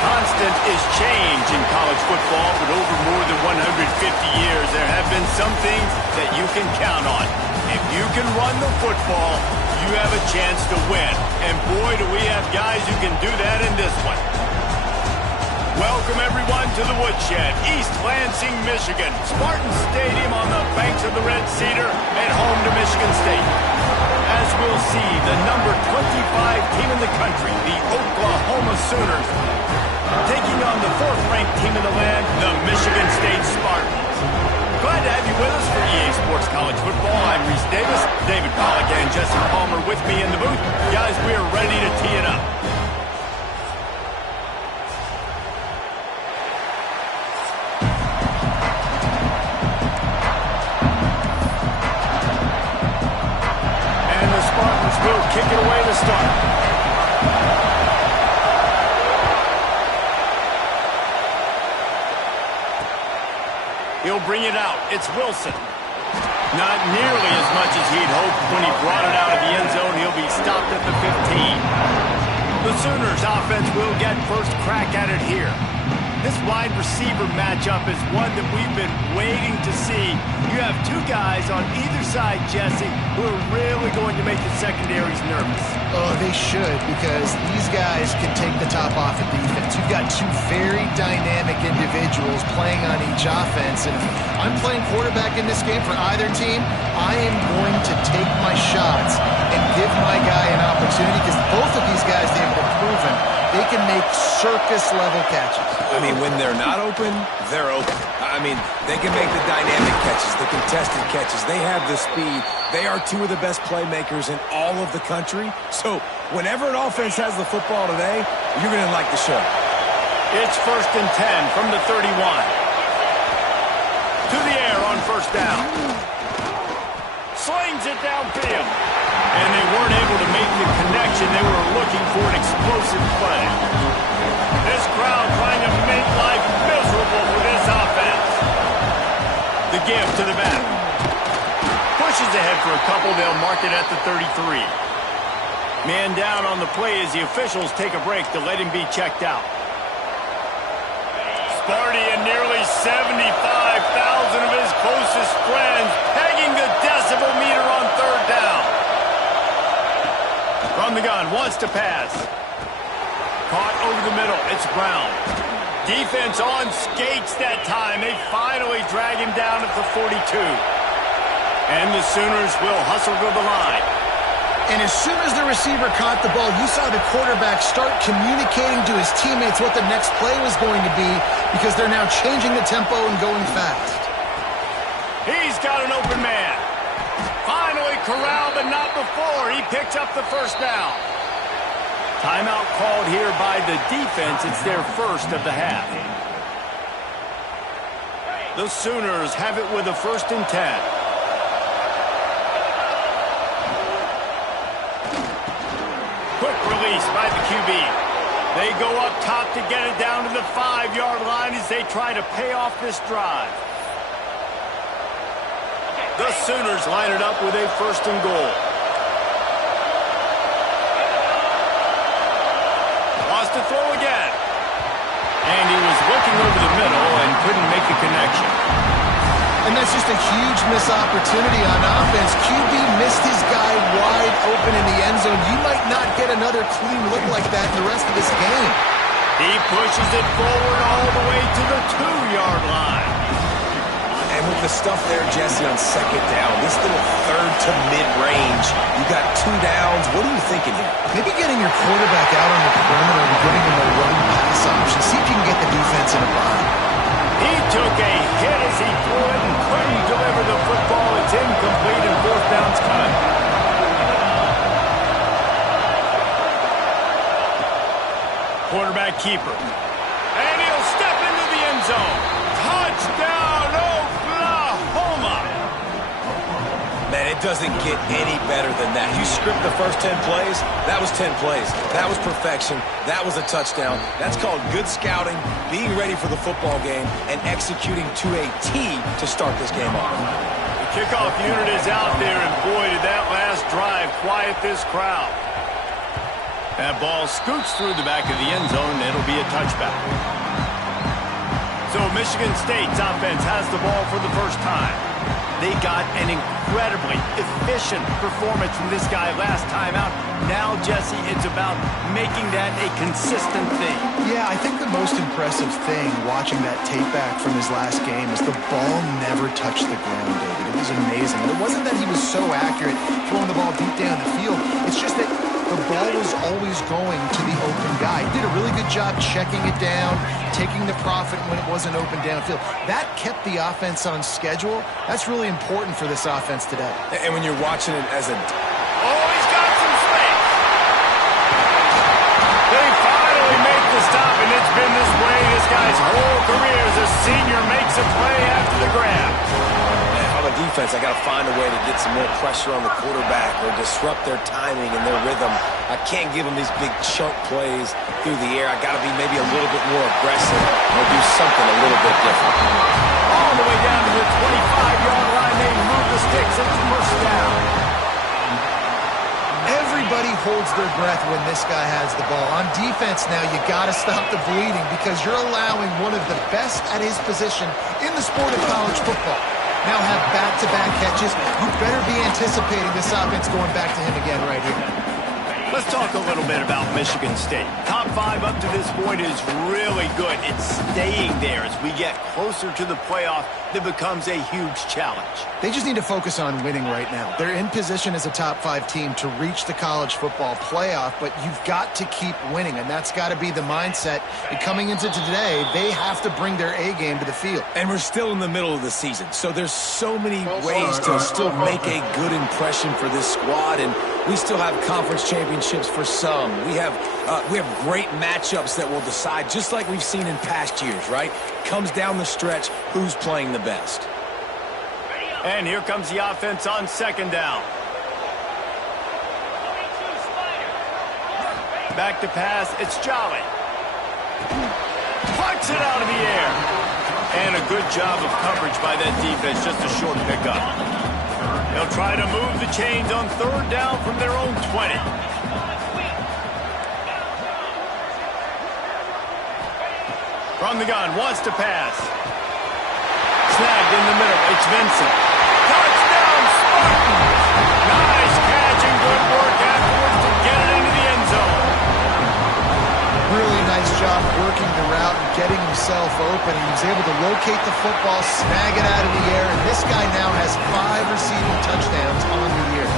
constant is change in college football, but over more than 150 years, there have been some things that you can count on. If you can run the football, you have a chance to win. And boy, do we have guys who can do that in this one. Welcome, everyone, to the Woodshed, East Lansing, Michigan. Spartan Stadium on the banks of the Red Cedar and home to Michigan State. As we'll see, the number 25 team in the country, the Oklahoma Sooners, taking on the 4th-ranked team in the land, the Michigan State Spartans. Glad to have you with us for EA Sports College Football. I'm Reese Davis, David Pollack, and Jesse Palmer with me in the booth. Guys, we are ready to tee it up. Will kick it away to start. He'll bring it out. It's Wilson. Not nearly as much as he'd hoped when he brought it out of the end zone. He'll be stopped at the 15. The Sooners offense will get first crack at it here. This wide receiver matchup is one that we've been waiting to see. You have two guys on either side, Jesse, who are really going to make the secondaries nervous. Oh, they should, because these guys can take the top off of defense. You've got two very dynamic individuals playing on each offense, and if I'm playing quarterback in this game for either team, I am going to take my shots and give my guy an opportunity, because both of these guys, they've been proven they can make circus-level catches. I mean, when they're not open, they're open. I mean, they can make the dynamic catches, the contested catches. They have the speed. They are two of the best playmakers in all of the country. So whenever an offense has the football today, you're going to like the show. It's 1st and 10 from the 31. To the air on first down. Slings it downfield. And they weren't able to make the connection. They were looking for an explosive play. This crowd trying to make life miserable for this offense. The give to the back. Pushes ahead for a couple. They'll mark it at the 33. Man down on the play as the officials take a break to let him be checked out. Sparty and nearly 75,000 of his closest friends pegging the decibel meter on 3rd down. From the gun, wants to pass. Caught over the middle, it's Brown. Defense on skates that time. They finally drag him down at the 42. And the Sooners will hustle to the line. And as soon as the receiver caught the ball, you saw the quarterback start communicating to his teammates what the next play was going to be, because they're now changing the tempo and going fast. He's got an open man. Finally corralled, but not before. He picks up the first down. Timeout called here by the defense. It's their first of the half. The Sooners have it with a 1st and 10. Quick release by the QB. They go up top to get it down to the 5-yard line as they try to pay off this drive. The Sooners line it up with a 1st and goal. Wants to throw again. And he was looking over the middle and couldn't make the connection. And that's just a huge missed opportunity on offense. QB missed his guy wide open in the end zone. You might not get another clean look like that in the rest of this game. He pushes it forward all the way to the 2-yard line. And with the stuff there, Jesse, on 2nd down, this little 3rd to mid-range, you got 2 downs. What are you thinking here? Maybe getting your quarterback out on the perimeter and giving him a run pass option. See if you can get the defense in a bind. He took a hit as he threw it and couldn't deliver the football. It's incomplete and 4th down's cut. Quarterback keeper. And he'll step into the end zone. Touchdown, Oklahoma! Man, it doesn't get any better than that. You script the first 10 plays, that was 10 plays. That was perfection. That was a touchdown. That's called good scouting, being ready for the football game, and executing to a T to start this game off. The kickoff unit is out there, and boy, did that last drive quiet this crowd. That ball scoots through the back of the end zone. It'll be a touchback. So Michigan State's offense has the ball for the first time. They got an incredibly efficient performance from this guy last time out. Now, Jesse, it's about making that a consistent thing. Yeah, I think the most impressive thing watching that tape back from his last game is the ball never touched the ground, David. It was amazing. And it wasn't that he was so accurate throwing the ball deep down the field. It's just that the ball was always going to the open guy. He did a really good job checking it down, taking the profit when it wasn't open downfield. That kept the offense on schedule. That's really important for this offense today. And when you're watching it as a... Oh, he's got some space. They finally make the stop, and it's been this way this guy's whole career as a senior makes a play after the grab. On the defense, I got to find a way to get some more pressure on the quarterback or disrupt their timing and their rhythm. I can't give them these big chunk plays through the air. I got to be maybe a little bit more aggressive or do something a little bit different. All the way down to the 25-yard line, they move the sticks. It's first down. Everybody holds their breath when this guy has the ball. On defense now, you got to stop the bleeding because you're allowing one of the best at his position in the sport of college football. Now have back-to-back catches. You better be anticipating this offense going back to him again right here. Let's talk a little bit about Michigan State. Top 5 up to this point is really good. It's staying there as we get closer to the playoff. That becomes a huge challenge. They just need to focus on winning right now. They're in position as a top 5 team to reach the college football playoff, but you've got to keep winning, and that's got to be the mindset. And coming into today, they have to bring their A game to the field. And we're still in the middle of the season, so there's so many ways to still make a good impression for this squad, and we still have conference championships for some. We have great matchups that will decide, just like we've seen in past years, right? Comes down the stretch, who's playing the best. And here comes the offense on second down. Back to pass, it's Jolly. Punts it out of the air. And a good job of coverage by that defense, just a short pickup. They'll try to move the chains on third down from their own 20. From the gun, wants to pass. Snagged in the middle, it's Vincent. Touchdown, Spartans! Nice catch and good work afterwards to get it into the end zone. Really nice job working the route and getting himself open. He was able to locate the football, snag it out of the air, and this guy now has 5 receiving touchdowns on the year.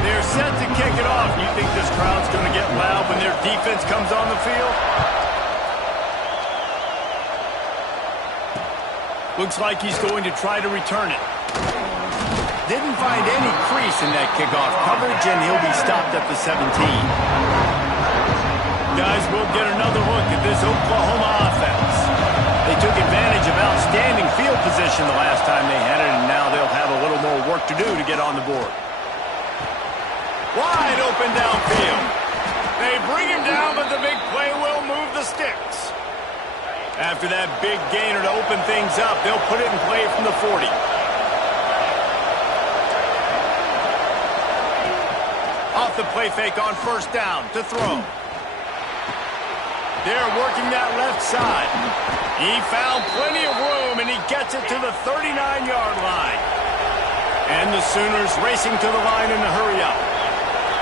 They're set to kick it off. You think this crowd's going to get loud when their defense comes on the field? Looks like he's going to try to return it. Didn't find any crease in that kickoff coverage, and he'll be stopped at the 17. Guys, we'll get another look at this Oklahoma offense. They took advantage of outstanding field position the last time they had it, and now they'll have a little more work to do to get on the board. Wide open downfield. They bring him down, but the big play will move the sticks. After that big gainer to open things up, they'll put it in play from the 40. Off the play fake on first down to throw. They're working that left side. He found plenty of room, and he gets it to the 39-yard line. And the Sooners racing to the line in a hurry up.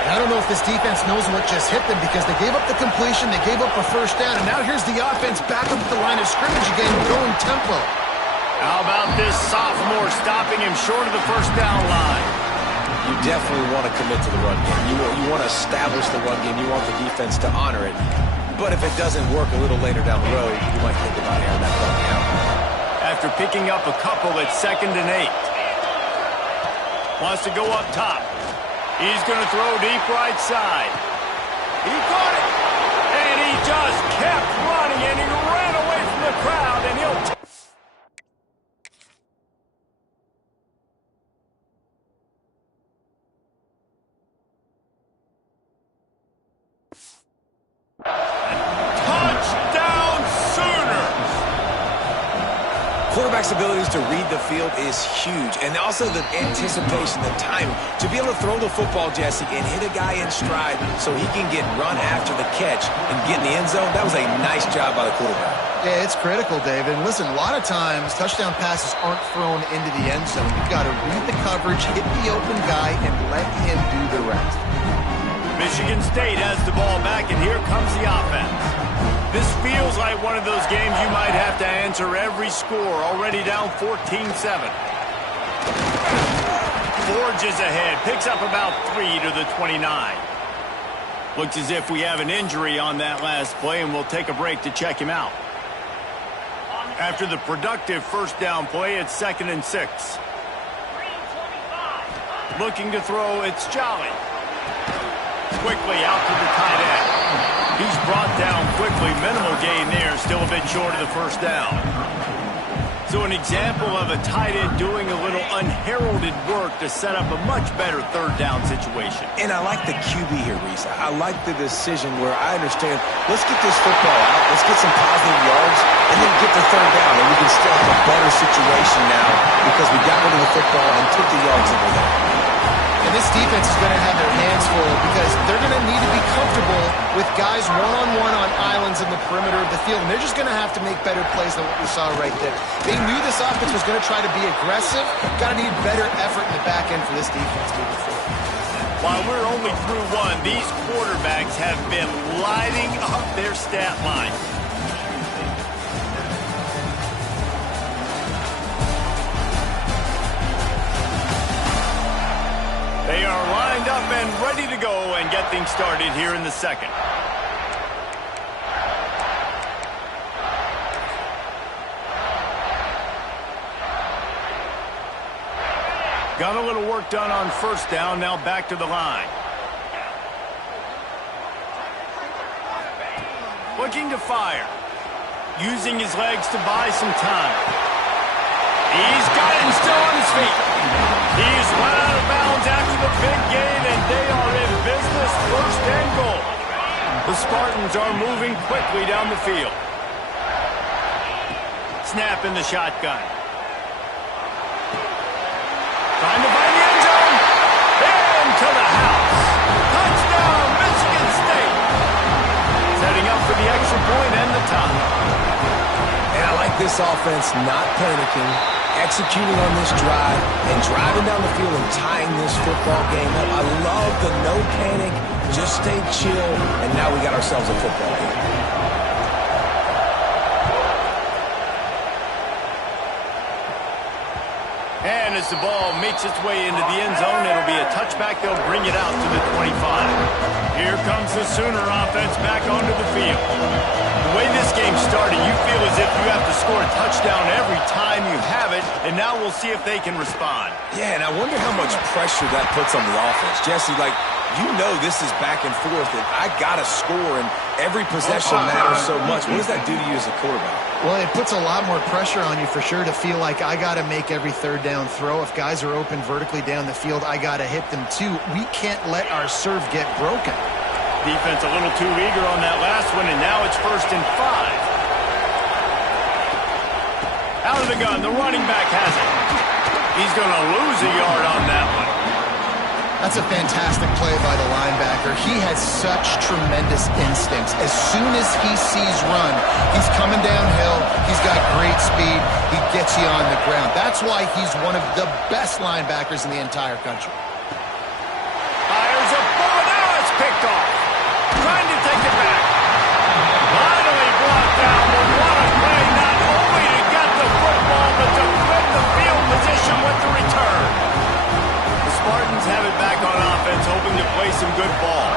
I don't know if this defense knows what just hit them because they gave up the completion, they gave up a first down, and now here's the offense back up at the line of scrimmage again, going tempo. How about this sophomore stopping him short of the first down line? You definitely want to commit to the run game. You want to establish the run game. You want the defense to honor it. But if it doesn't work a little later down the road, you might think about airing that ball out. After picking up a couple at 2nd and 8. Wants to go up top. He's going to throw deep right side. He caught it. And he just kept running, and he ran away from the crowd, and he'll... quarterback's abilities to read the field is huge. And also the anticipation, the timing. To be able to throw the football, Jesse, and hit a guy in stride so he can get run after the catch and get in the end zone, that was a nice job by the quarterback. Yeah, it's critical, David. And listen, a lot of times touchdown passes aren't thrown into the end zone. You've got to read the coverage, hit the open guy, and let him do the rest. Michigan State has the ball back, and here comes the offense. This feels like one of those games you might have to answer every score. Already down 14-7. Forges ahead, picks up about 3 to the 29. Looks as if we have an injury on that last play, and we'll take a break to check him out. After the productive first down play, it's 2nd and 6. Looking to throw, it's Jolly. Quickly out to the tight end. He's brought down quickly. Minimal gain there, still a bit short of the first down. So an example of a tight end doing a little unheralded work to set up a much better third down situation. And I like the QB here, Reese. I like the decision where I understand, let's get this football out, let's get some positive yards, and then get the third down, and we can still have a better situation now because we got rid of the football and took the yards away there. And this defense is going to have their hands full because they're going to need to be comfortable with guys one-on-one on islands in the perimeter of the field. And they're just going to have to make better plays than what we saw right there. They knew this offense was going to try to be aggressive. Got to need better effort in the back end for this defense moving forward. While we're only through one, these quarterbacks have been lighting up their stat line. They are lined up and ready to go and get things started here in the second. Got a little work done on first down, now back to the line. Looking to fire. Using his legs to buy some time. He's got it and still on his feet. He's run out of bounds after the big gain, and they are in business, 1st and goal. The Spartans are moving quickly down the field. Snap in the shotgun. Trying to find the end zone. Into the house. Touchdown, Michigan State. Setting up for the extra point and the tie. And I like this offense not panicking, executing on this drive, and driving down the field and tying this football game up. I love the no panic, just stay chill, and now we got ourselves a football game. And as the ball makes its way into the end zone, it'll be a touchback. They'll bring it out to the 25. Here comes the Sooner offense back onto the field. The way this game started, you feel as if you have to score a touchdown every time you have it, and now we'll see if they can respond. Yeah, and I wonder how much pressure that puts on the offense. Jesse, like, you know this is back and forth, and I got to score, and every possession matters so much. What does that do to you as a quarterback? Well, it puts a lot more pressure on you for sure to feel like I got to make every third down throw. If guys are open vertically down the field, I got to hit them too. We can't let our serve get broken. Defense a little too eager on that last one, and now it's 1st and 5. Out of the gun, the running back has it. He's going to lose a yard on that one. That's a fantastic play by the linebacker. He has such tremendous instincts. As soon as he sees run, he's coming downhill. He's got great speed. He gets you on the ground. That's why he's one of the best linebackers in the entire country. Fires a bullet. Now it's picked off. Trying to take it back. Finally brought down, but what a play, not only to get the football, but to flip the field position with the return. The Spartans have it back on offense, hoping to play some good ball.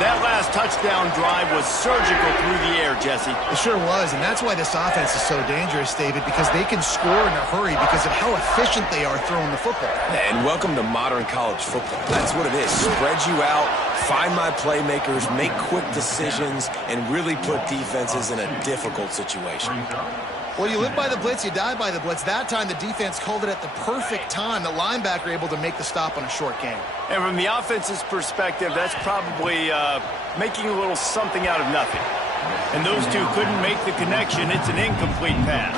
That last touchdown drive was surgical through the air, Jesse. It sure was, and that's why this offense is so dangerous, David, because they can score in a hurry because of how efficient they are throwing the football. And welcome to modern college football. That's what it is. Spread you out, find my playmakers, make quick decisions, and really put defenses in a difficult situation. Well, you live by the blitz, you die by the blitz. That time the defense called it at the perfect time. The linebacker able to make the stop on a short game. And from the offense's perspective, that's probably making a little something out of nothing. And those two couldn't make the connection. It's an incomplete pass.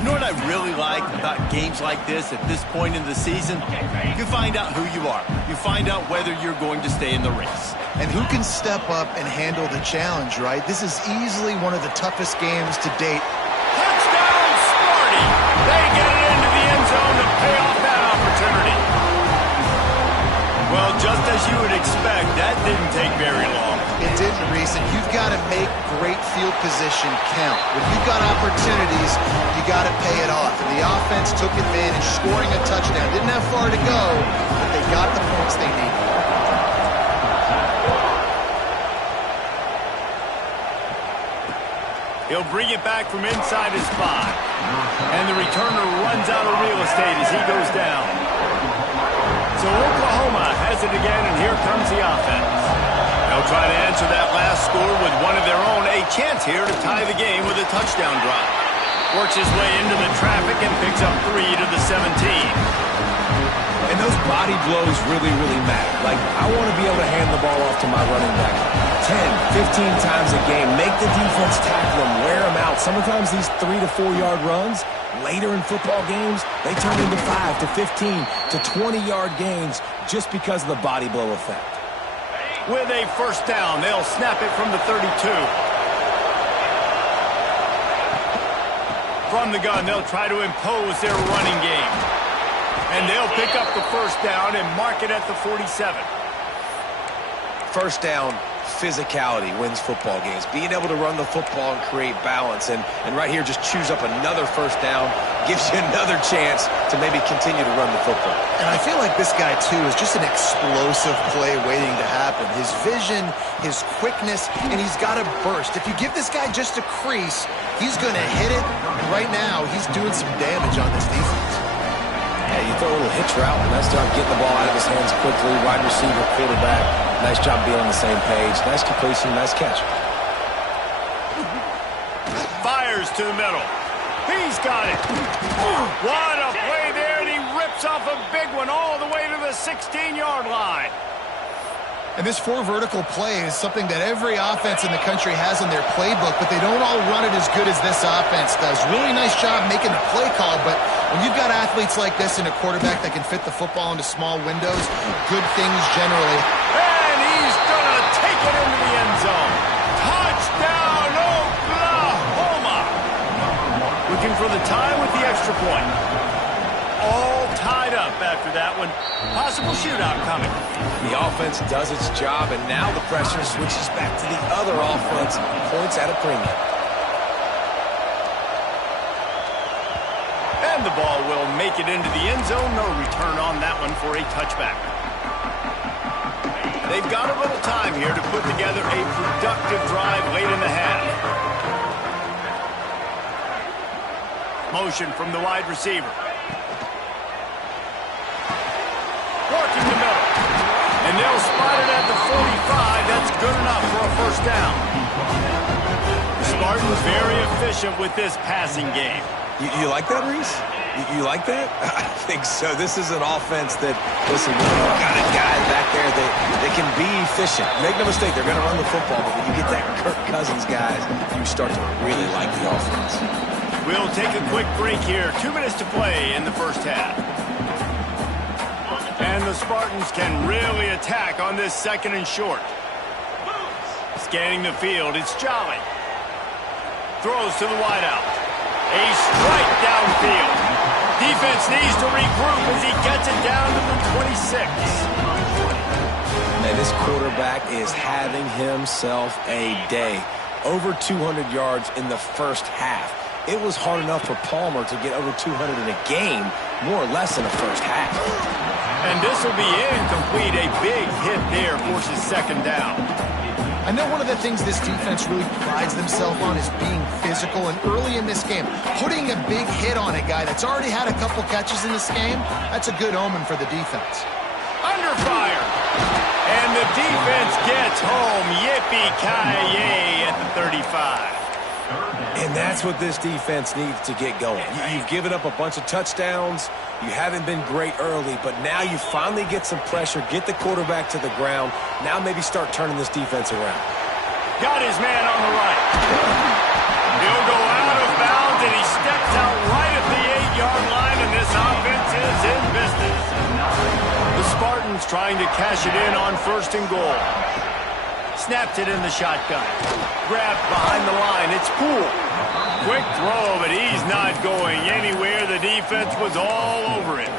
You know what I really like about games like this at this point in the season? You find out who you are. You find out whether you're going to stay in the race. And who can step up and handle the challenge, right? This is easily one of the toughest games to date. Touchdown, Sparty! They get it into the end zone to pay off that opportunity. Well, just as you would expect, that didn't take very long. It didn't, Reese, and you've got to make great field position count. When you've got opportunities, you got to pay it off. And the offense took advantage, scoring a touchdown. Didn't have far to go, but they got the points they needed. He'll bring it back from inside his 5. And the returner runs out of real estate as he goes down. So Oklahoma has it again, and here comes the offense. They'll try to answer that last score with one of their own. A chance here to tie the game with a touchdown drive. Works his way into the traffic and picks up 3 to the 17. And those body blows really, really matter. Like, I want to be able to hand the ball off to my running back 10, 15 times a game. Make the defense tackle them, wear them out. Sometimes these 3 to 4 yard runs, later in football games, they turn into 5 to 15 to 20-yard gains just because of the body blow effect. With a first down, they'll snap it from the 32. From the gun, they'll try to impose their running game. And they'll pick up the first down and mark it at the 47. First down, physicality wins football games. Being able to run the football and create balance. And right here, just choose up another first down. Gives you another chance to maybe continue to run the football. And I feel like this guy, too, is just an explosive play waiting to happen. His vision, his quickness, and he's got a burst. If you give this guy just a crease, he's going to hit it. Right now, he's doing some damage on this defense. Yeah, you throw a little hitch route. Nice job getting the ball out of his hands quickly. Wide receiver, quarterback. Nice job being on the same page. Nice completion, nice catch. Fires to the middle. He's got it. What a play there, and he rips off a big one all the way to the 16-yard line. And this 4 vertical play is something that every offense in the country has in their playbook, but they don't all run it as good as this offense does. Really nice job making the play call, but when you've got athletes like this and a quarterback that can fit the football into small windows, good things generally. And he's going to take it into the end zone. Touchdown, Oklahoma! Looking for the tie with the extra point. All tied up after that one. Possible shootout coming. The offense does its job, and now the pressure switches back to the other offense. Points at a premium. And the ball will make it into the end zone. No return on that one for a touchback. They've got a little time here to put together a productive drive late in the half. Motion from the wide receiver. Working the middle. And they'll spot it at the 45. That's good enough for a first down. The Spartans very efficient with this passing game. You like that, Reese? You like that? I think so. This is an offense that, listen, we've got a guy back there that can be efficient. Make no mistake, they're going to run the football, but when you get that Kirk Cousins guys, you start to really like the offense. We'll take a quick break here. 2 minutes to play in the first half. And the Spartans can really attack on this 2nd and short. Scanning the field, it's Jolly. Throws to the wideout. A strike downfield. Defense needs to regroup as he gets it down to the 26. Man, this quarterback is having himself a day. Over 200 yards in the first half. It was hard enough for Palmer to get over 200 in a game, more or less in the first half. And this will be incomplete. A big hit there forces 2nd down. I know one of the things this defense really prides themselves on is being physical, and early in this game, putting a big hit on a guy that's already had a couple catches in this game, that's a good omen for the defense. Under fire. And the defense gets home. Yippee-ki-yay at the 35. And that's what this defense needs to get going. You've given up a bunch of touchdowns. You haven't been great early, but now you finally get some pressure, get the quarterback to the ground. Now maybe start turning this defense around. Got his man on the right. He'll go out of bounds, and he steps out right Jones trying to cash it in on 1st and goal. Snapped it in the shotgun. Grabbed behind the line. It's Poole. Quick throw, but he's not going anywhere. The defense was all over him.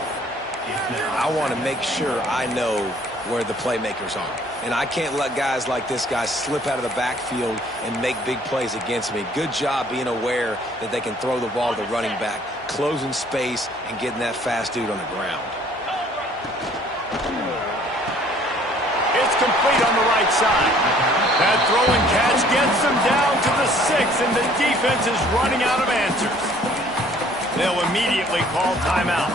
I want to make sure I know where the playmakers are. And I can't let guys like this guy slip out of the backfield and make big plays against me. Good job being aware that they can throw the ball to the running back, closing space, and getting that fast dude on the ground. It's complete on the right side. That throw and catch gets them down to the 6, and the defense is running out of answers. They'll immediately call timeout.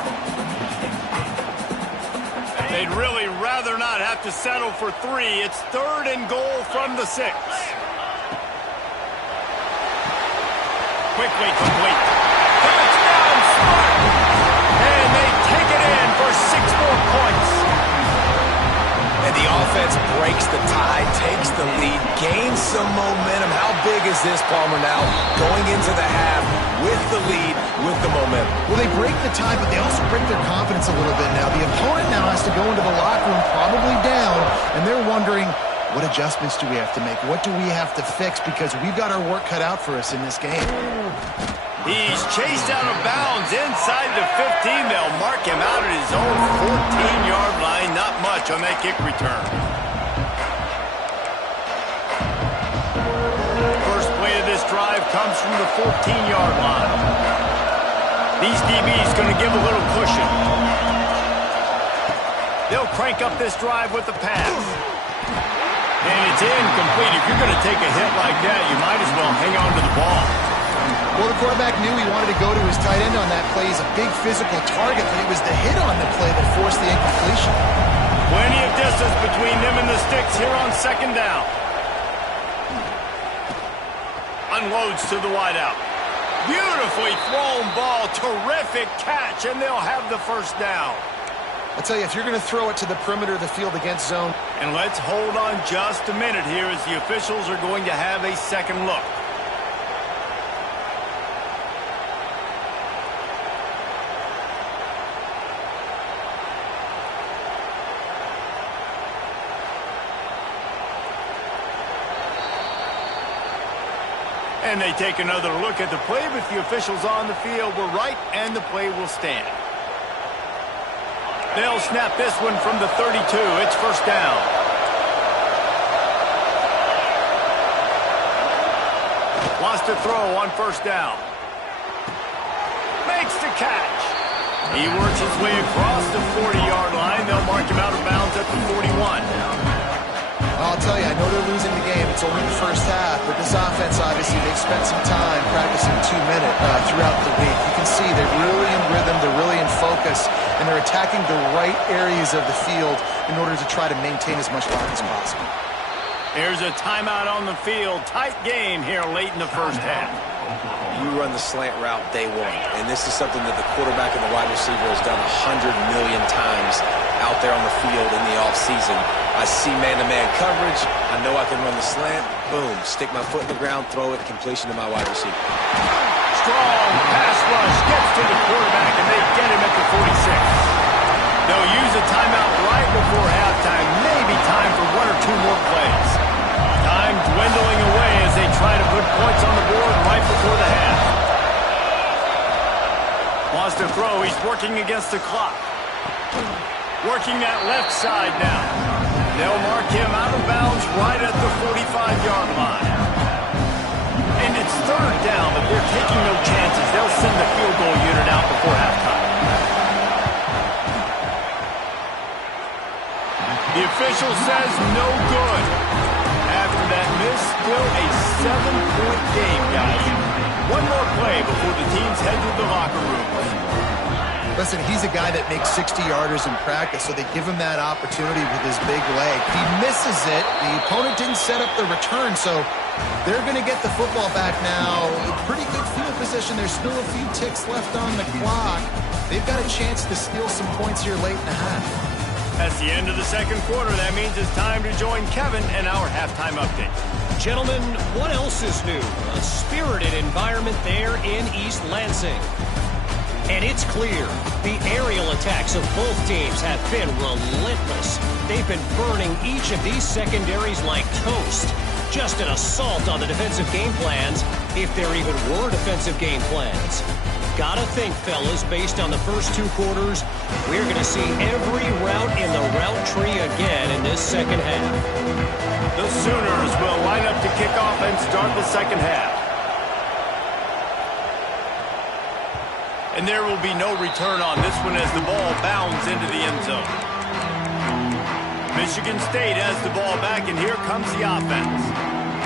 They'd really rather not have to settle for 3. It's 3rd and goal from the 6. Quickly complete. Touchdown, Smart! And they take it in for 6 more points. And the offense breaks the tie, takes the lead, gains some momentum. How big is this, Palmer, now going into the half with the lead, with the momentum? Well, they break the tie, but they also break their confidence a little bit now. The opponent now has to go into the locker room probably down, and they're wondering, what adjustments do we have to make? What do we have to fix? Because we've got our work cut out for us in this game. He's chased out of bounds inside the 15. They'll mark him out at his own 14-yard line. Not much on that kick return. First play of this drive comes from the 14-yard line. These DBs going to give a little cushion. They'll crank up this drive with the pass. And it's incomplete. If you're going to take a hit like that, you might as well hang on to the ball. Well, the quarterback knew he wanted to go to his tight end on that play. He's a big physical target, but it was the hit on the play that forced the incompletion. Plenty of distance between them and the sticks here on 2nd down. Unloads to the wideout. Beautifully thrown ball. Terrific catch, and they'll have the 1st down. I'll tell you, if you're going to throw it to the perimeter of the field against zone. And let's hold on just a minute here as the officials are going to have a second look. And they take another look at the play, but the officials on the field were right, and the play will stand. They'll snap this one from the 32. It's 1st down. Wants to throw on 1st down. Makes the catch. He works his way across the 40-yard line. They'll mark him out of bounds at the 41. I'll tell you, I know they're losing the game. It's only the 1st half, but this offense, obviously, they've spent some time practicing 2-minute throughout the week. You can see they're really in rhythm, they're really in focus, and they're attacking the right areas of the field in order to try to maintain as much clock as possible. There's a timeout on the field. Tight game here late in the 1st half. You run the slant route day 1, and this is something that the quarterback and the wide receiver has done 100 million times out there on the field in the offseason. I see man-to-man coverage. I know I can run the slant. Boom. Stick my foot in the ground, throw it, completion to my wide receiver. Strong pass rush gets to the quarterback, and they get him at the 46. They'll use a timeout right before halftime. Maybe time for 1 or 2 more plays. Time dwindling away as they try to put points on the board right before the half. Wants to throw. He's working against the clock. Working that left side now. They'll mark him out of bounds right at the 45-yard line. And it's 3rd down, but they're taking no chances. They'll send the field goal unit out before halftime. The official says no good. After that miss, still a 7-point game, guys. 1 more play before the teams head to the locker room. Listen, he's a guy that makes 60-yarders in practice, so they give him that opportunity with his big leg. He misses it. The opponent didn't set up the return, so they're going to get the football back now. Pretty good field position. There's still a few ticks left on the clock. They've got a chance to steal some points here late in the half. That's the end of the 2nd quarter. That means it's time to join Kevin and our halftime update. Gentlemen, what else is new? A spirited environment there in East Lansing. And it's clear the aerial attacks of both teams have been relentless. They've been burning each of these secondaries like toast. Just an assault on the defensive game plans, if there even were defensive game plans. Gotta think, fellas, based on the first 2 quarters, we're going to see every route in the route tree again in this second half. The Sooners will line up to kick off and start the second half. And there will be no return on this one as the ball bounds into the end zone. Michigan State has the ball back, and here comes the offense.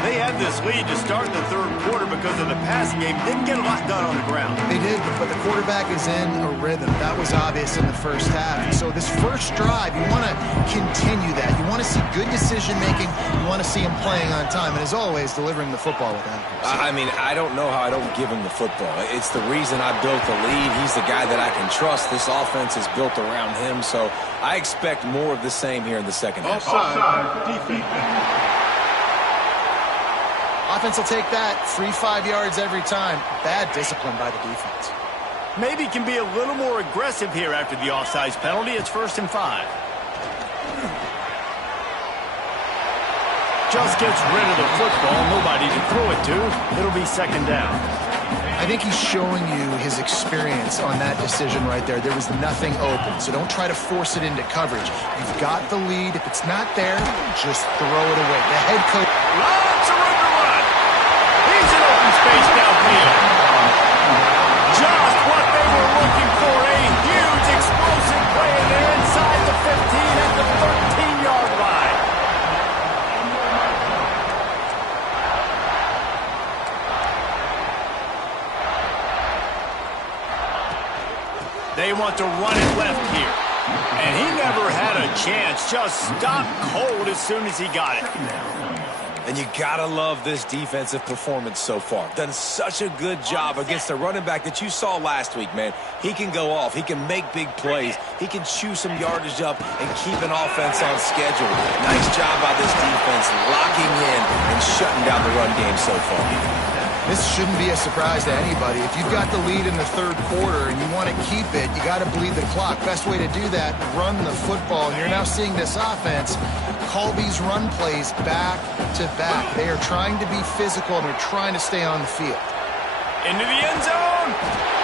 They had this lead to start the third quarter because of the passing game. Didn't get a lot done on the ground. They did, but the quarterback is in a rhythm. That was obvious in the first half. And so this first drive, you want to continue that. You want to see good decision-making. You want to see him playing on time. And as always, delivering the football with accuracy. I mean, I don't know how I don't give him the football. It's the reason I built the lead. He's the guy that I can trust. This offense is built around him. So I expect more of the same here in the second half. Offside, defense. Offense will take that. Free 5 yards every time. Bad discipline by the defense. Maybe can be a little more aggressive here after the offsides penalty. It's 1st and 5. Just gets rid of the football. Nobody to throw it to. It'll be 2nd down. I think he's showing you his experience on that decision right there. There was nothing open, so don't try to force it into coverage. You've got the lead. If it's not there, just throw it away. The head coach... Lots of room to run. He's in open space downfield. Just what they were looking for. A huge explosive play, and they're inside the 15 at the 13-yard line. They want to run it left here. And he never had a chance. Just stopped cold as soon as he got it. And you gotta love this defensive performance so far. Done such a good job against the running back that you saw last week, man. He can go off. He can make big plays. He can chew some yardage up and keep an offense on schedule. Nice job by this defense locking in and shutting down the run game so far. This shouldn't be a surprise to anybody. If you've got the lead in the third quarter and you want to keep it, you got to bleed the clock. Best way to do that, run the football. And you're now seeing this offense call these run plays back to back. They are trying to be physical, and they're trying to stay on the field. Into the end zone.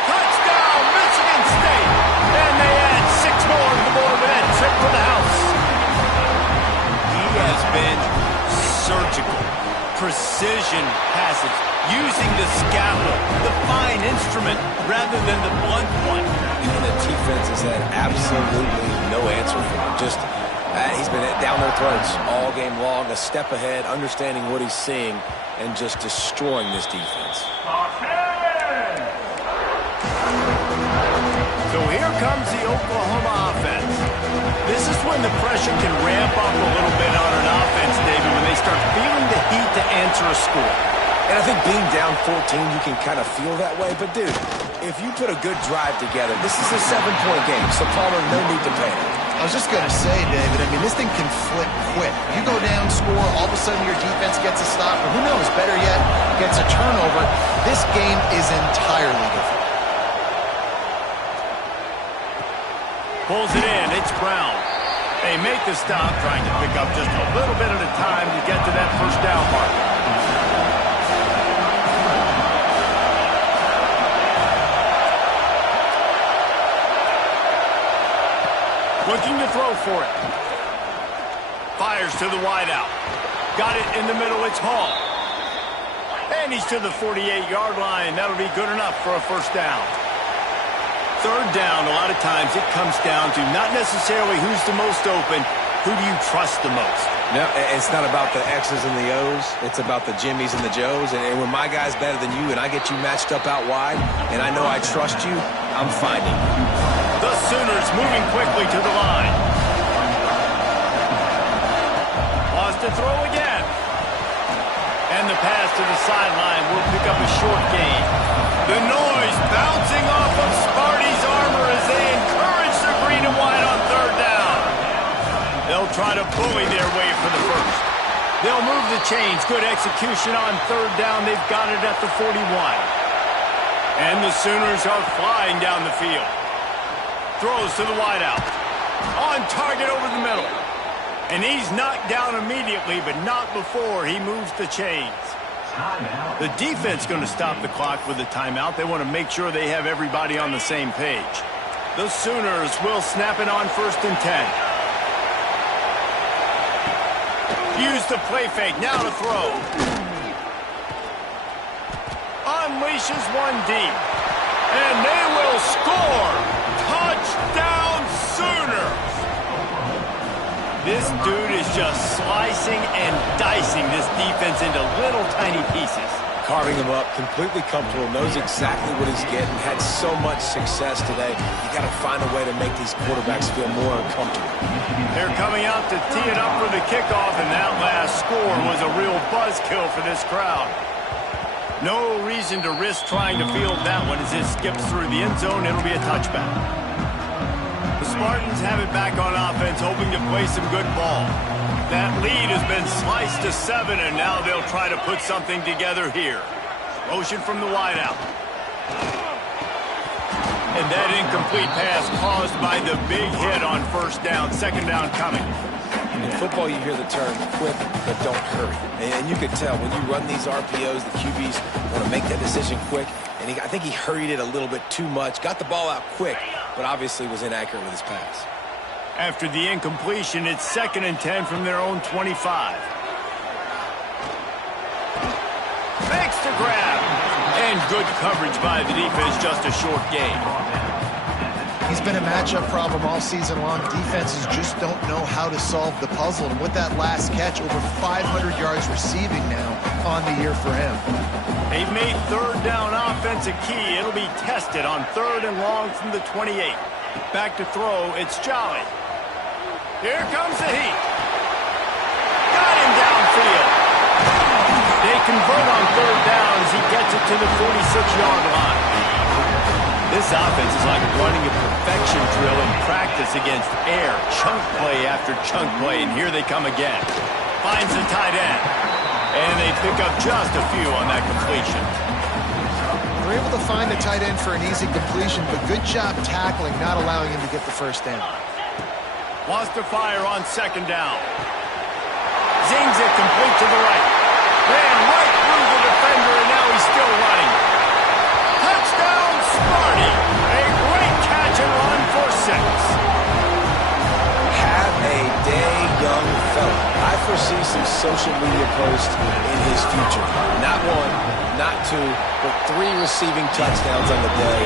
Touchdown, Michigan State. And they add 6 more to the board with that trip for the house. He has been surgical. Precision passes. Using the scalpel, the fine instrument, rather than the blunt one. And the defense has had absolutely no answer for him. Just, he's been down their throats all game long, a step ahead, understanding what he's seeing, and just destroying this defense. So here comes the Oklahoma offense. This is when the pressure can ramp up a little bit on an offense, David, when they start feeling the heat to answer a score. And I think being down 14, you can kind of feel that way. But, dude, if you put a good drive together, this is a 7-point game. So, Palmer, no need to panic. I was just going to say, David, I mean, this thing can flip quick. You go down, score, all of a sudden your defense gets a stop, or who knows, better yet, gets a turnover. This game is entirely different. Pulls it in. It's Brown. They make the stop, trying to pick up just a little bit at a time to get to that first down marker. Looking to throw for it. Fires to the wideout. Got it in the middle. It's Hall. And he's to the 48-yard line. That'll be good enough for a first down. Third down, a lot of times it comes down to not necessarily who's the most open, who do you trust the most? No, it's not about the X's and the O's. It's about the Jimmys and the Joes. And when my guy's better than you and I get you matched up out wide and I know I trust you, I'm finding you. The Sooners moving quickly to the line. Lost to throw again. And the pass to the sideline will pick up a short gain. The noise bouncing off of Sparty's armor as they encourage the green and white on third down. They'll try to bully their way for the first. They'll move the chains. Good execution on third down. They've got it at the 41. And the Sooners are flying down the field. Throws to the wideout. On target over the middle. And he's knocked down immediately, but not before he moves the chains. The defense going to stop the clock with a timeout. They want to make sure they have everybody on the same page. The Sooners will snap it on 1st and 10. Use the play fake. Now to throw. Unleashes one deep. And they will score. Touchdown Sooners. This dude is just slicing and dicing this defense into little tiny pieces. Carving him up, completely comfortable, knows exactly what he's getting, had so much success today. You got to find a way to make these quarterbacks feel more uncomfortable. They're coming out to tee it up for the kickoff, and that last score was a real buzzkill for this crowd. No reason to risk trying to field that one as it skips through the end zone. It'll be a touchback. The Spartans have it back on offense, hoping to play some good ball. That lead has been sliced to 7, and now they'll try to put something together here. Motion from the wideout. And that incomplete pass caused by the big hit on 1st down. 2nd down coming. In football, you hear the term quick, but don't hurry. And you can tell when you run these RPOs, the QBs want to make that decision quick. And I think he hurried it a little bit too much. Got the ball out quick, but obviously was inaccurate with his pass. After the incompletion, it's 2nd and 10 from their own 25. Makes the grab. And good coverage by the defense, just a short gain. He's been a matchup problem all season long. Defenses just don't know how to solve the puzzle. And with that last catch, over 500 yards receiving now on the year for him. They've made 3rd down offense a key. It'll be tested on 3rd and long from the 28. Back to throw, it's Jolly. Here comes the heat. Got him downfield. They convert on 3rd down as he gets it to the 46-yard line. This offense is like running a perfection drill in practice against air. Chunk play after chunk play, and here they come again. Finds the tight end. And they pick up just a few on that completion. They're able to find the tight end for an easy completion, but good job tackling, not allowing him to get the 1st down. Wants to fire on 2nd down. Zings it complete to the right. Ran right through the defender, and now he's still running. Touchdown, Sparty. A great catch and run for 6. Have a day, young fella. I foresee some social media posts in his future. Not 1, not 2, but 3 receiving touchdowns on the day.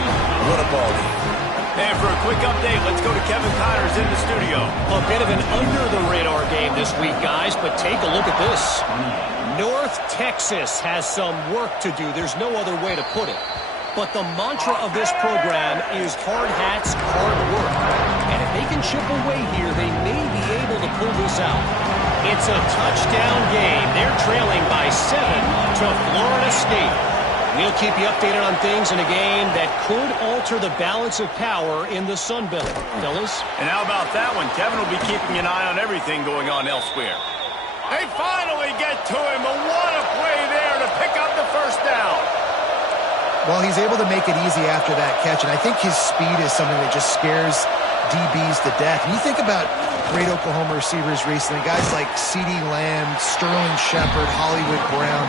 What a ball game. And for a quick update, let's go to Kevin Connors in the studio. A bit of an under-the-radar game this week, guys, but take a look at this. North Texas has some work to do. There's no other way to put it. But the mantra of this program is hard hats, hard work. And if they can chip away here, they may be able to pull this out. It's a touchdown game. They're trailing by 7 to Florida State. We'll keep you updated on things in a game that could alter the balance of power in the Sun Belt. Fellas? And how about that one? Kevin will be keeping an eye on everything going on elsewhere. They finally get to him, but what a play there to pick up the 1st down. Well, he's able to make it easy after that catch, and I think his speed is something that just scares DBs to death. And you think about great Oklahoma receivers recently, guys like CeeDee Lamb, Sterling Shepard, Hollywood Brown.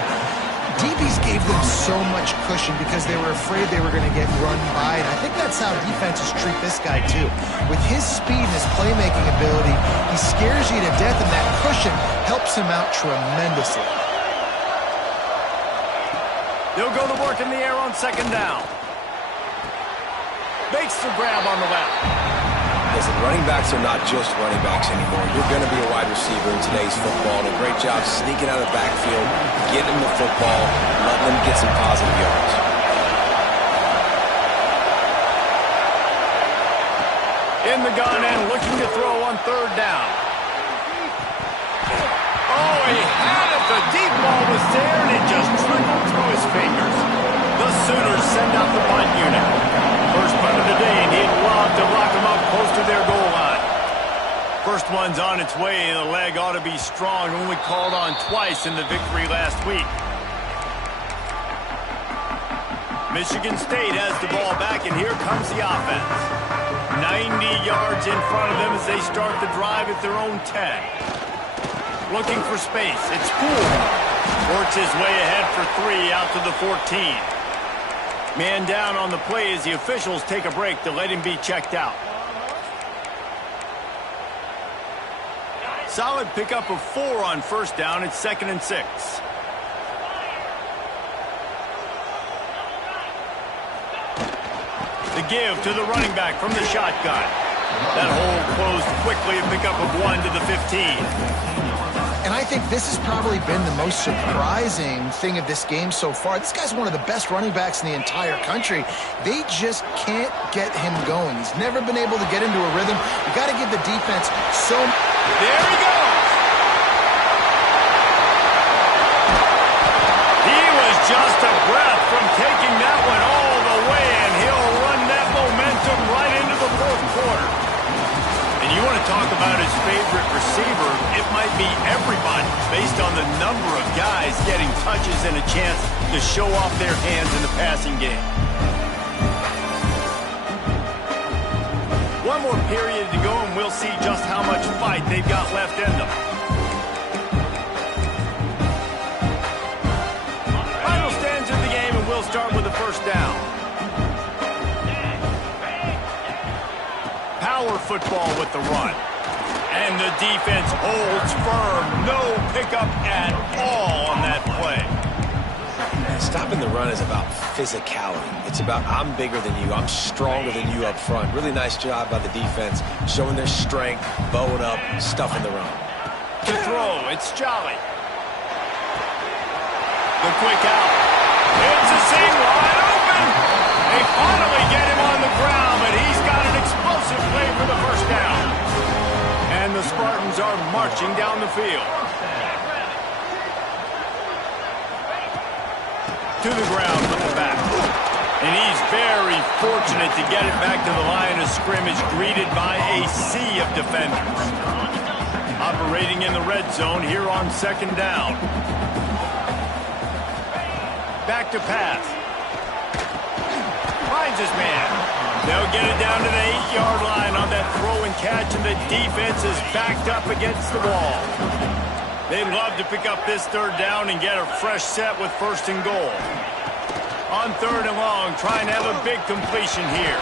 DBs gave them so much cushion because they were afraid they were going to get run by, and I think that's how defenses treat this guy too. With his speed and his playmaking ability, he scares you to death, and that cushion helps him out tremendously. They'll go to work in the air on 2nd down. Makes the grab on the left. Listen, running backs are not just running backs anymore. You're going to be a wide receiver in today's football, and a great job sneaking out of the backfield, getting them the football, letting them get some positive yards. In the gun and looking to throw on 3rd down. Oh, he had it. The deep ball was there, and it just trickled through his fingers. The Sooners send out the punt unit. First punt of the day, and he'd love to lock them up close to their goal line. First one's on its way. The leg ought to be strong. Only called on twice in the victory last week. Michigan State has the ball back, and here comes the offense. 90 yards in front of them as they start the drive at their own 10. Looking for space. It's Poole. Works his way ahead for 3 out to the 14. Man down on the play as the officials take a break to let him be checked out. Solid pickup of 4 on first down. It's 2nd and 6. The give to the running back from the shotgun. That hole closed quickly, a pickup of 1 to the 15. And I think this has probably been the most surprising thing of this game so far. This guy's one of the best running backs in the entire country. They just can't get him going. He's never been able to get into a rhythm. You got to give the defense so... There he goes! He was just a breath from taking that one all the way, and he'll run that momentum right into the fourth quarter. And you want to talk about his favorite receiver, it might be everybody based on the number of guys getting touches and a chance to show off their hands in the passing game. One more period to go, and we'll see just how much fight they've got left in them. Final stands of the game, and we'll start with the first down. Power football with the run. And the defense holds firm. No pickup at all on that play. Stopping the run is about physicality. It's about I'm bigger than you. I'm stronger than you up front. Really nice job by the defense, showing their strength, bowing up, stuffing the run. To throw, it's Jolly. The quick out. It's a seam wide open. They finally get him on the ground, but he's got an explosive play for the first down. And the Spartans are marching down the field. To the ground with the back. And he's very fortunate to get it back to the line of scrimmage, greeted by a sea of defenders. Operating in the red zone here on 2nd down. Back to pass. Finds his man. They'll get it down to the 8-yard line on that throw and catch, and the defense is backed up against the wall. They'd love to pick up this 3rd down and get a fresh set with 1st and goal. On 3rd and long, trying to have a big completion here.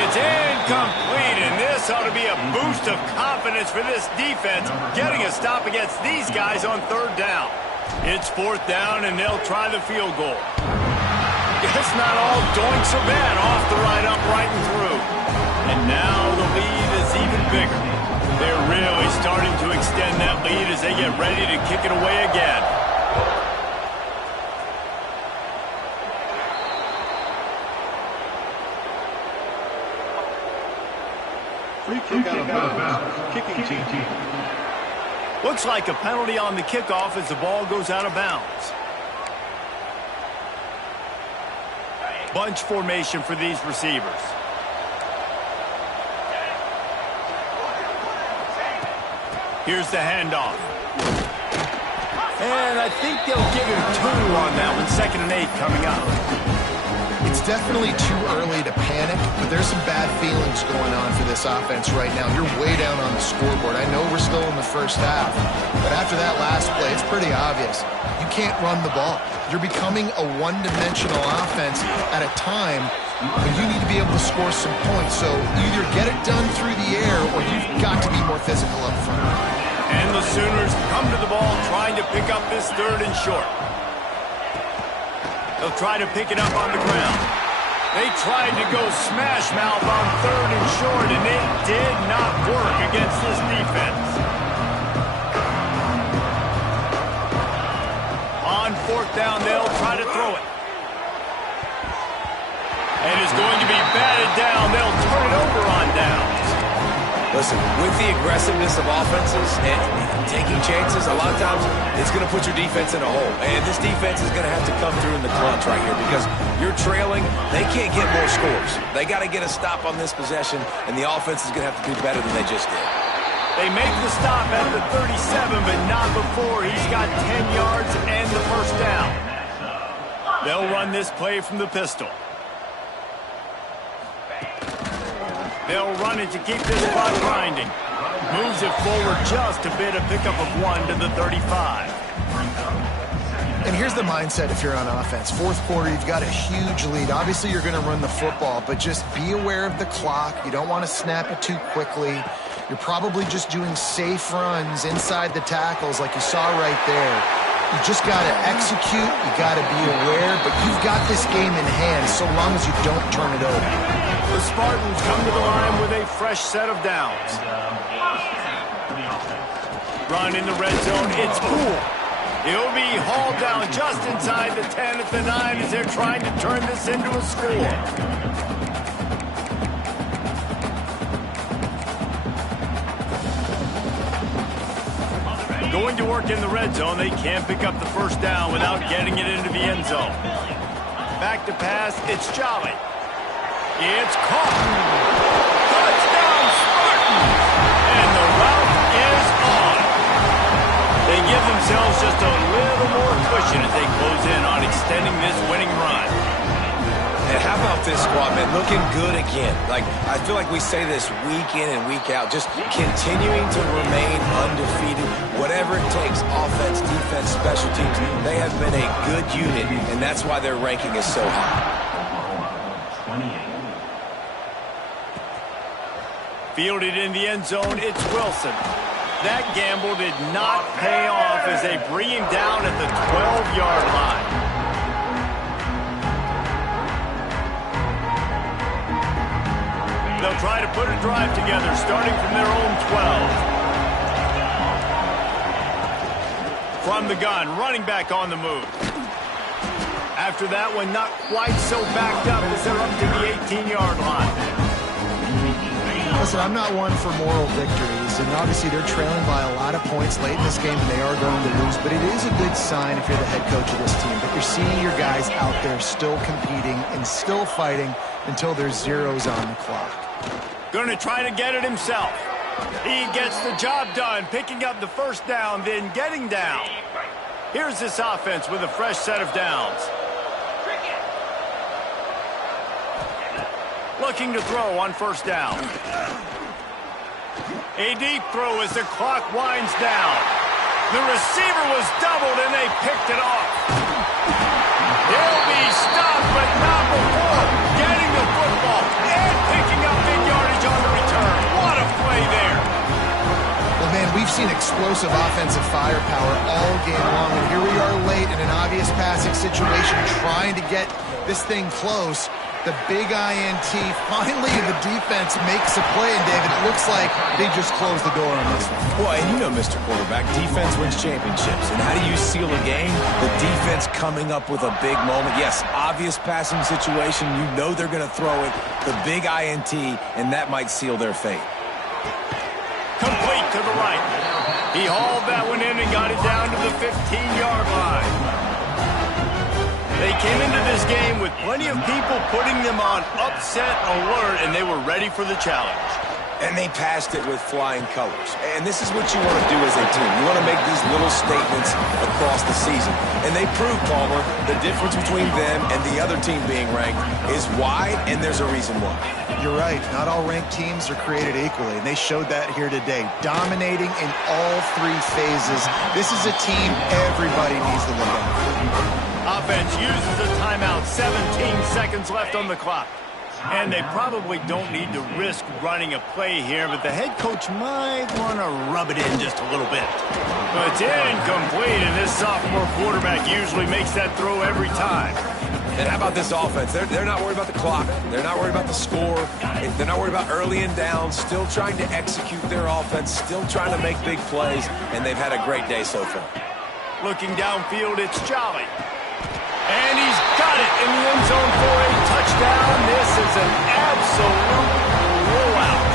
It's incomplete, and this ought to be a boost of confidence for this defense, getting a stop against these guys on 3rd down. It's 4th down, and they'll try the field goal. Guess not all doinks are bad off the right, upright, and through. And now the lead is even bigger. They're really starting to extend that lead as they get ready to kick it away again. Free kick out of bounds. Kicking team. Looks like a penalty on the kickoff as the ball goes out of bounds. Bunch formation for these receivers. Here's the handoff. And I think they'll give him 2 on that one. 2nd and 8 coming up. It's definitely too early to panic, but there's some bad feelings going on for this offense right now. You're way down on the scoreboard. I know we're still in the first half, but after that last play, it's pretty obvious. You can't run the ball. You're becoming a one-dimensional offense at a time when you need to be able to score some points. So either get it done through the air or you've got to be more physical up front. And the Sooners come to the ball trying to pick up this 3rd and short. They'll try to pick it up on the ground. They tried to go smash mouth on 3rd and short, and it did not work against this defense. On 4th down, they'll try to throw it. And it's going to be batted down. They'll turn it over on downs. Listen, with the aggressiveness of offenses and taking chances, a lot of times it's going to put your defense in a hole. And this defense is going to have to come through in the clutch right here because you're trailing. They can't get more scores. They got to get a stop on this possession, and the offense is going to have to do better than they just did. They make the stop at the 37, but not before. He's got 10 yards and the first down. They'll run this play from the pistol. They'll run it to keep this clock grinding. Moves it forward just a bit, a pickup of 1 to the 35. And here's the mindset if you're on offense. Fourth quarter, you've got a huge lead. Obviously, you're going to run the football, but just be aware of the clock. You don't want to snap it too quickly. You're probably just doing safe runs inside the tackles like you saw right there. You just got to execute. You got to be aware, but you've got this game in hand so long as you don't turn it over. The Spartans come to the line with a fresh set of downs. Run in the red zone. It's Poole. He'll be hauled down just inside the 10 at the 9 as they're trying to turn this into a score. Going to work in the red zone, they can't pick up the first down without getting it into the end zone. Back to pass, it's Jolly. It's caught. Touchdown, Spartans! And the route is on. They give themselves just a little more cushion as they close in on extending this winning run. And how about this squad, man? Looking good again. Like, I feel like we say this week in and week out, just continuing to remain undefeated. Whatever it takes, offense, defense, special teams, they have been a good unit, and that's why their ranking is so high. Fielded in the end zone, it's Wilson. That gamble did not pay off as they bring him down at the 12-yard line. They'll try to put a drive together, starting from their own 12. From the gun, running back on the move. After that one, not quite so backed up as they're up to the 18-yard line. Listen, I'm not one for moral victories, and obviously they're trailing by a lot of points late in this game, and they are going to lose, but it is a good sign if you're the head coach of this team, that you're seeing your guys out there still competing and still fighting until there's zeros on the clock. Going to try to get it himself. He gets the job done, picking up the first down, then getting down. Here's this offense with a fresh set of downs. Looking to throw on first down. A deep throw as the clock winds down. The receiver was doubled and they picked it off. He'll be stopped, but not before getting the football and picking up big yardage on the return. What a play there. Well, man, we've seen explosive offensive firepower all game long, and here we are late in an obvious passing situation trying to get this thing close. The big INT, finally the defense makes a play, and David, it looks like they just closed the door on this one. Well, and you know, Mr. Quarterback, defense wins championships. And how do you seal a game? The defense coming up with a big moment. Yes, obvious passing situation. You know they're going to throw it. The big INT, and that might seal their fate. Complete to the right. He hauled that one in and got it down to the 15-yard line. They came into this game with plenty of people putting them on upset alert, and they were ready for the challenge. And they passed it with flying colors. And this is what you want to do as a team. You want to make these little statements across the season. And they proved, Palmer, the difference between them and the other team being ranked is wide, and there's a reason why. You're right. Not all ranked teams are created equally, and they showed that here today. Dominating in all three phases. This is a team everybody needs to look out for. Offense uses a timeout, 17 seconds left on the clock. And they probably don't need to risk running a play here, but the head coach might want to rub it in just a little bit. But it's incomplete, and this sophomore quarterback usually makes that throw every time. And how about this offense? They're not worried about the clock. They're not worried about the score. They're not worried about early and down. Still trying to execute their offense. Still trying to make big plays, and they've had a great day so far. Looking downfield, it's Jolly. And he's got it in the end zone for a touchdown. This is an absolute blowout.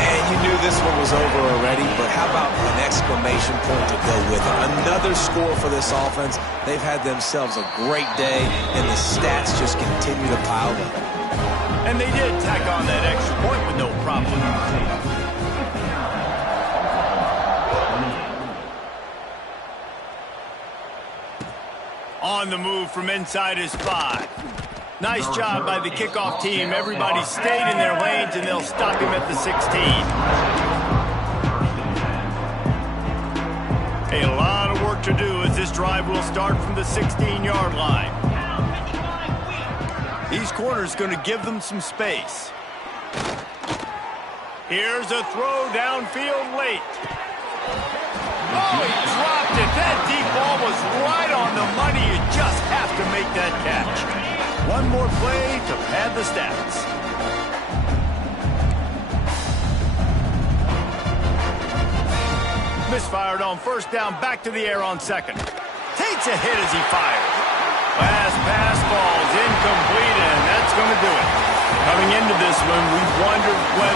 And you knew this one was over already, but how about an exclamation point to go with it? Another score for this offense. They've had themselves a great day, and the stats just continue to pile up. And they did tack on that extra point with no problem. On on the move from inside his 5. Nice job by the kickoff team. Everybody stayed in their lanes, and they'll stop him at the 16. A lot of work to do as this drive will start from the 16-yard line. These corners going to give them some space. Here's a throw downfield late. Oh, he dropped it. That deep ball was right on the money. You just have to make that catch. One more play to pad the stats. Misfired on first down, back to the air on second. Takes a hit as he fires. Last pass falls incomplete, and that's going to do it. Coming into this one, we wondered whether